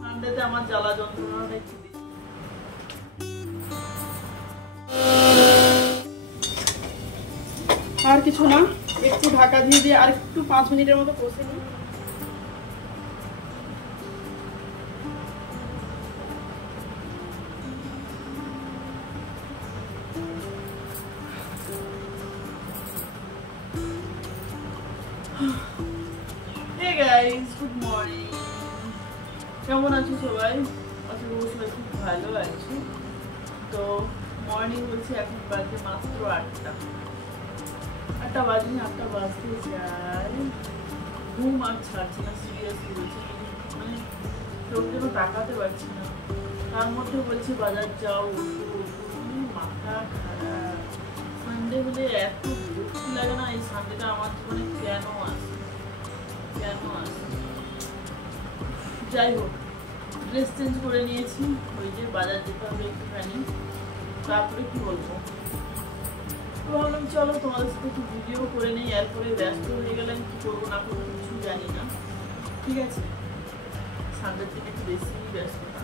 সানডেতে আমার জ্বালা যন্ত্রণাটা একটু আর কিছু না, একটু ঢাকা দিয়ে দিয়ে আর একটু 5 মিনিটের মতো কষে নিই। Hey guys, good morning. কেমন আছো সবাই? আশা করি সবাই খুব ভালো আছো। তো মর্নিং বলছি, এখন বাজে মাত্র 8টা বাজে, 8টা বাজতে যায়। ঘুম আর ছাড়ছে না, সিরিয়াসলি বলছি, মানে চোখ যেন তাকাতে পারছি না। তার মধ্যে বলছি বাজার যাও, মাথা খারাপ। সানডে হলে এত বিরক্তি লাগে না, এই সানডেটা আমার জীবনে কেন আসে। যাই হোক, ড্রেস চেঞ্জ করে নিয়েছি, ওই যে বাজার যেতে হবে একটুখানি, তারপরে কি বলবো, তো ভাবলাম চলো তোমাদের সাথে একটু ভিডিও করে নিই। এরপরে ব্যস্ত হয়ে গেলাম, কি করবো না করবো কিছু জানি না। ঠিক আছে, সানডের থেকে একটু বেশি ব্যস্ততা,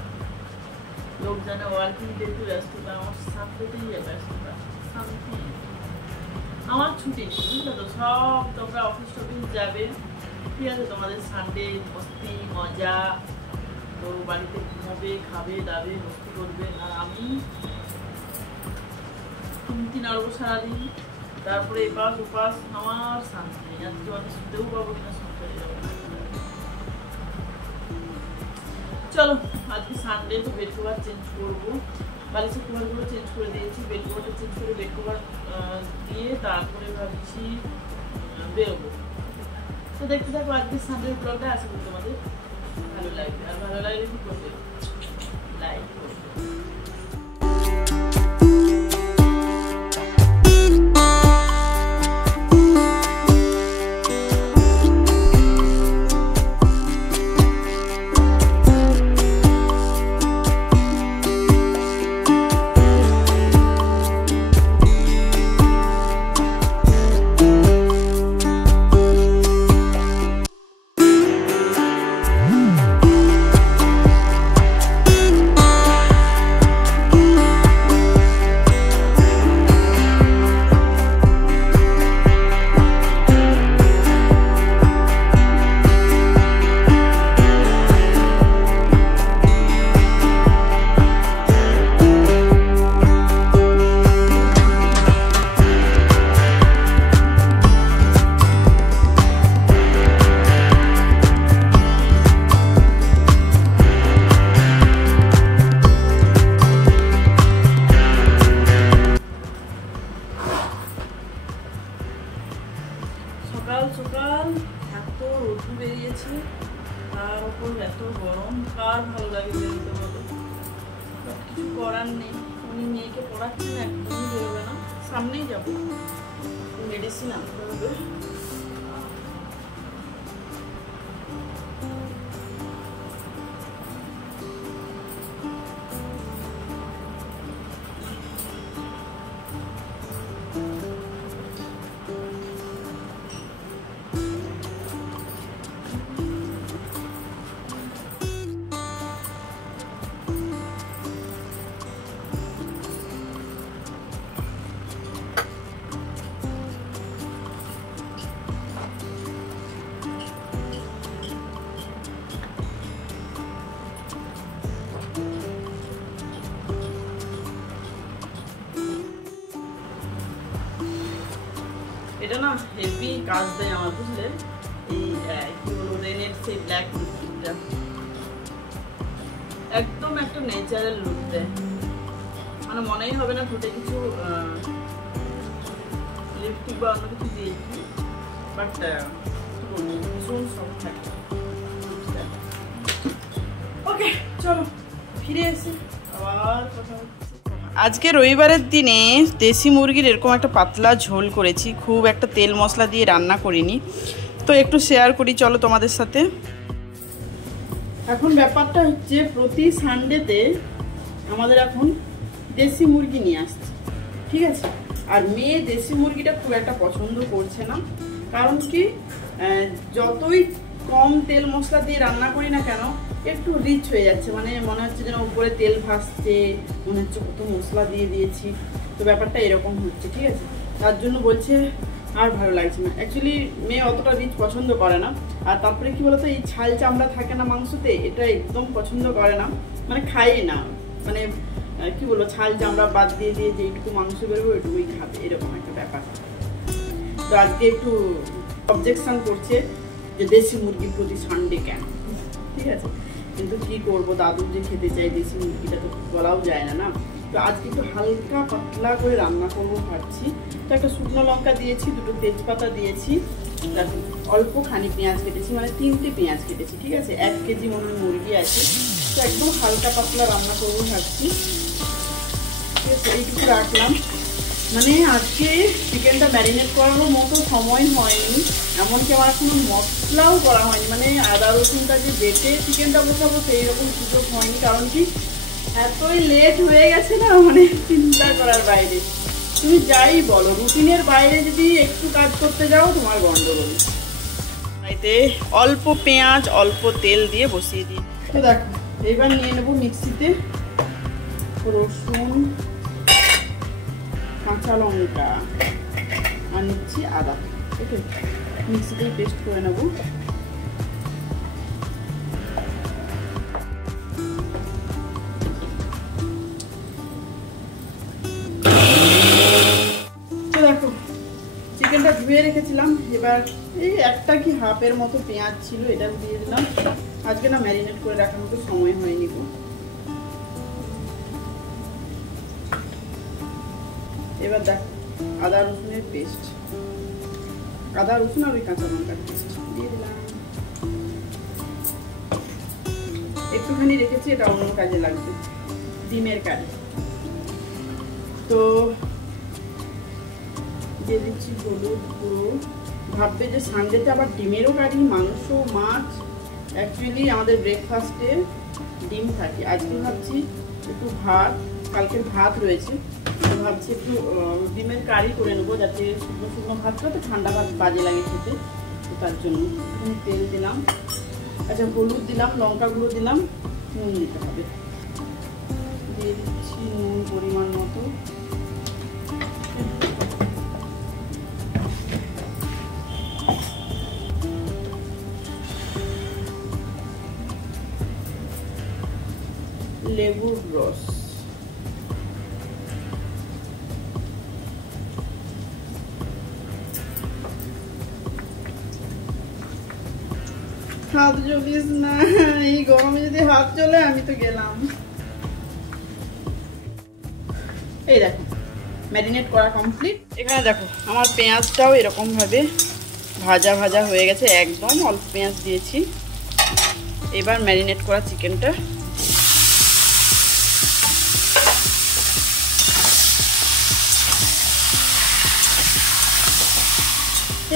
লোক জানে ওয়ার্কিং ডেতে ব্যস্ততা, আমার সানডেতেই ব্যস্ততা। আমার ছুটি নেই, বুঝলে তো, সব তোমরা অফিস টফিস যাবে, ঠিক আছে, তোমাদের সানডে মস্তি মজা, তো বাড়িতে ঘুমাবে, খাবে দাবে, মস্তি করবে, আর আমি খুঁটি নাড়বো সারাদিন, তারপরে এপাশ ওপাশ, আমার শান্তি নেই। আজকে আমি শুতেও পাবো কিনা শুনতে যাবো না। চলো, আজকে সানডে, তো বেড কভার চেঞ্জ করবো, বালিশের কভারগুলো চেঞ্জ করে দিয়েছি, বেড কভারটা চেঞ্জ করে বেড কভার দিয়ে তারপরে ভাবছি বেরোবো। তো দেখতে থাকো আজকে সানডের ব্লগটা, আশা করি তোমাদের ভালো লাগবে, আর ভালো লাগলে কি করবে, লাইক করবে। সকাল সকাল এত রোদ বেরিয়েছে, তার উপর এত গরম, কার ভালো লাগে বেরোতে বলো, কিছু করার নেই। উনি মেয়েকে পড়াচ্ছেন, একদমই বেরোবে না, সামনেই যাবো, মেডিসিন আনতে হবে। এটা না হেভি কাজ দেয় আমার, বুঝলে, এই কি বলবো, রেনের সেই ব্ল্যাক লিপস্টিকটা একদম একটা ন্যাচারাল লুক দেয়, মানে মনেই হবে না ঠোঁটে কিছু লিপস্টিক বা অন্য কিছু দিয়েছি, বাট ভীষণ সফট থাকে। ওকে, চলো ফিরে এসে আবার কথা হচ্ছে। আজকে রবিবারের দিনে দেশি মুরগির এরকম একটা পাতলা ঝোল করেছি, খুব একটা তেল মশলা দিয়ে রান্না করিনি, তো একটু শেয়ার করি চলো তোমাদের সাথে। এখন ব্যাপারটা হচ্ছে, প্রতি সানডেতে আমাদের এখন দেশি মুরগি নিয়ে আসছে, ঠিক আছে, আর মেয়ে দেশি মুরগিটা খুব একটা পছন্দ করছে না, কারণ কি যতই কম তেল মশলা দিয়ে রান্না করি না কেন একটু রিচ হয়ে যাচ্ছে, মানে মনে হচ্ছে যেন উপরে তেল ভাসছে, মনে হচ্ছে কত মশলা দিয়ে দিয়েছি, তো ব্যাপারটা এরকম হচ্ছে। ঠিক আছে, তার জন্য বলছে আর ভালো লাগছে না। অ্যাকচুয়ালি মেয়ে অতটা রিচ পছন্দ করে না। আর তারপরে কি বলতো, এই ছাল চামড়া থাকে না মাংসতে, এটা একদম পছন্দ করে না, মানে খাই না, মানে কি বলবো, ছাল চামড়া বাদ দিয়ে দিয়ে যেটুকু মাংস বেরোবো ওইটুকুই খাবে, এরকম একটা ব্যাপার। তো আজকে একটু অবজেকশন করছে যে দেশি মুরগির প্রতি সানডে কেন। ঠিক আছে, কিন্তু কি করব, দাদু যে খেতে চাই দেশি মুরগিটা তো বলাও যায় না না। তো আজকে একটু হালকা পাতলা করে রান্না করবো ভাবছি। তো একটা শুকনো লঙ্কা দিয়েছি, দুটো তেজপাতা দিয়েছি, তারপর অল্প খানি পেঁয়াজ কেটেছি, মানে 3টে পেঁয়াজ কেটেছি। ঠিক আছে, 1 কেজি মনে মুরগি আছে, তো একদম হালকা পাতলা রান্না করবো ভাবছি। ঠিক আছে, এইটুকু রাখলাম। মানে আজকে চিকেনটা ম্যারিনেট করারও মতো সময় হয়নি, এমনকি আমার এখনো মশলাও করা হয়নি, মানে আদা রসুনটা যে বেটে চিকেনটা বসাবো সেই রকম সুযোগ হয়নি। কারণ কি এতই লেট হয়ে গেছে না, মানে চিন্তা করার বাইরে। তুমি যাই বলো, রুটিনের বাইরে যদি একটু কাজ করতে যাও তোমার গন্ডগোল। এতে অল্প পেঁয়াজ অল্প তেল দিয়ে বসিয়ে দিই। তো দেখো এবার নিয়ে নেবো মিক্সিতে রসুন, কাঁচা লঙ্কা আর নিচ্ছি আদা। ওকে, মিক্সিতেই পেস্ট করে নেব। তো দেখো চিকেনটা ধুয়ে রেখেছিলাম, এবার এই একটা কি হাফের মতো পেঁয়াজ ছিল, এটা দিয়ে দিলাম। আজকে না ম্যারিনেট করে রাখার মতো সময় হয়নি গো। এবার দেখো আদা রসুনের পেস্ট, আদা রসুন আর ওই কাঁচা লঙ্কার পেস্ট দিয়ে দিলাম। একটুখানি রেখেছি, এটা অন্য কাজে লাগবে, ডিমের কারি। তো দিয়ে দিচ্ছি হলুদ গুঁড়ো। ভাববে যে সানডেতে আবার ডিমেরও কারি, মাংস মাছ। অ্যাকচুয়ালি আমাদের ব্রেকফাস্টে ডিম থাকে। আজকে ভাবছি একটু ভাত, কালকের ভাত রয়েছে, ভাবছি একটু ডিমের কারি করে নেবো, যাতে শুকনো শুকনো ভাতটা তো ঠান্ডা ভাত বাজে লাগে খেতে। তো তার জন্য তেল দিলাম, আচ্ছা হলুদ দিলাম, লঙ্কা গুঁড়ো দিলাম, নুন দিতে হবে, দিয়ে দিচ্ছি নুন পরিমাণ মতো। লেবুর রস, হাত জ্বলিস না, এই গরমে যদি হাত জ্বলে আমি তো গেলাম। এই দেখো ম্যারিনেট করা কমপ্লিট। এখানে দেখো আমার পেঁয়াজটাও এরকম ভাবে ভাজা ভাজা হয়ে গেছে, একদম অল্প পেঁয়াজ দিয়েছি। এবার ম্যারিনেট করা চিকেনটা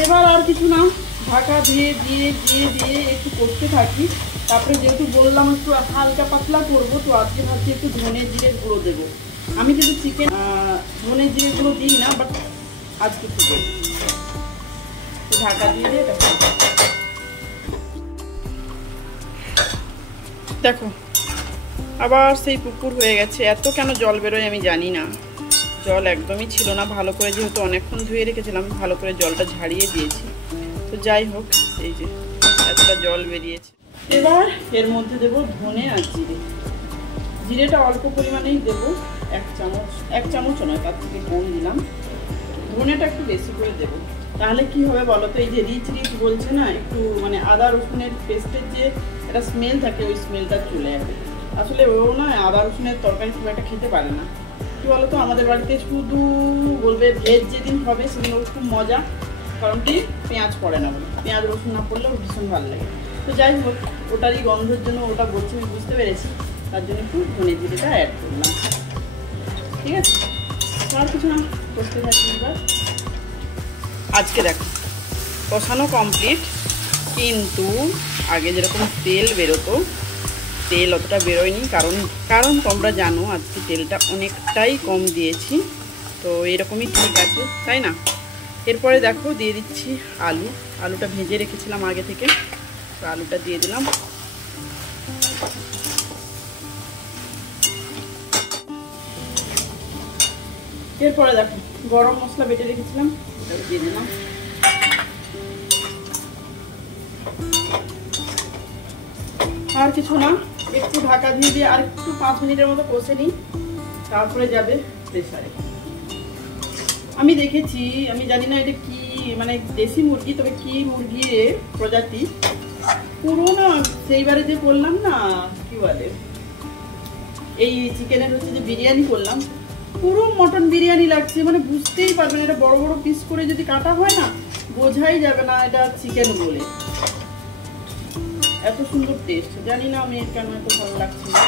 এবার আর কিছু না, ঢাকা দিয়ে দিয়ে দিয়ে দিয়ে একটু করতে থাকি। তারপরে যেহেতু বললাম একটু হালকা পাতলা করবো, তো আজকে ভাবছি একটু ধনে জিরে গুঁড়ো দেবো। আমি কিন্তু চিকেন ধনে জিরে গুঁড়ো দিই না, বাট আজকে একটু দেবো। তো ঢাকা দিয়ে দিয়ে দেখো আবার সেই পুকুর হয়ে গেছে। এত কেন জল বেরোয় আমি জানি না, জল একদমই ছিল না। ভালো করে যেহেতু অনেকক্ষণ ধুয়ে রেখেছিলাম, ভালো করে জলটা ঝাড়িয়ে দিয়েছি। তো যাই হোক, এই যে এতটা জল বেরিয়েছে। এবার এর মধ্যে দেবো ধনে আর জিরে। জিরেটা অল্প পরিমাণেই দেবো, 1 চামচ, 1 চামচ নয় তার থেকে কম দিলাম। ধনেটা একটু বেশি করে দেবো, তাহলে কি হবে বলো তো, এই যে রিচ রিচ বলছে না, একটু মানে আদা রসুনের পেস্টের যে একটা স্মেল থাকে, ওই স্মেলটা চলে যাবে। আসলে ও না আদা রসুনের তরকারি খুব একটা খেতে পারে না। কি বলতো, আমাদের বাড়িতে শুধু বলবে ভেজ যেদিন হবে সেদিন ওর খুব মজা, কারণ কি পেঁয়াজ পড়ে না, পেঁয়াজ রসুন না পড়লে ওর ভীষণ ভালো লাগে। তো যাই হোক, ওটারই গন্ধের জন্য ওটা বলছি, আমি বুঝতে পেরেছি, তার জন্য একটু ধনে জিরেটা অ্যাড করলাম। ঠিক আছে, আর কিছু না, কষতে থাকি। এবার আজকে দেখো কষানো কমপ্লিট, কিন্তু আগে যেরকম তেল বেরোতো, তেল অতটা বেরোয়নি। কারণ তোমরা জানো আজকে তেলটা অনেকটাই কম দিয়েছি, তো এরকমই ঠিক আছে, তাই না? এরপরে দেখো দিয়ে দিচ্ছি আলুটা ভেজে রেখেছিলাম আগে থেকে, আলুটা দিয়ে দিলাম। এরপরে দেখো গরম মশলা বেটে রেখেছিলাম, এটাও দিয়ে দিলাম। আর কিছু না, একটু ঢাকা দিয়ে দিয়ে আর একটু 5 মিনিটের মতো কষে নিই, তারপরে যাবে প্রেসারে। আমি দেখেছি, আমি জানি না এটা কি মানে দেশি মুরগি, তবে কি মুরগির প্রজাতি, পুরো না সেইবারে যে করলাম না কি বলে এই চিকেনের হচ্ছে যে বিরিয়ানি করলাম, পুরো মটন বিরিয়ানি লাগছে, মানে বুঝতেই পারবেন এটা বড় বড় পিস করে যদি কাটা হয় না বোঝাই যাবে না এটা চিকেন বলে। এত সুন্দর টেস্ট, জানি না আমি কেন এত ভালো লাগছে না।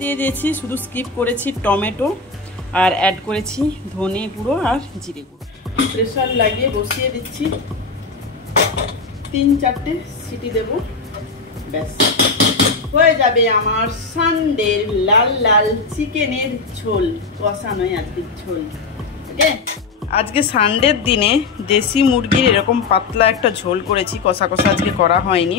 দিয়ে দিয়েছি, শুধু স্কিপ করেছি টমেটো আর অ্যাড করেছি ধনে গুঁড়ো আর জিরে গুঁড়ো। প্রেসার লাগিয়ে বসিয়ে দিচ্ছি, 3-4টে সিটি দেব, ব্যাস হয়ে যাবে আমার সানডের লাল লাল চিকেনের ঝোল। কষা নয় আজকে, ঝোল। ওকে, আজকে সানডের দিনে দেশি মুরগির এরকম পাতলা একটা ঝোল করেছি, কষা কষা আজকে করা হয়নি।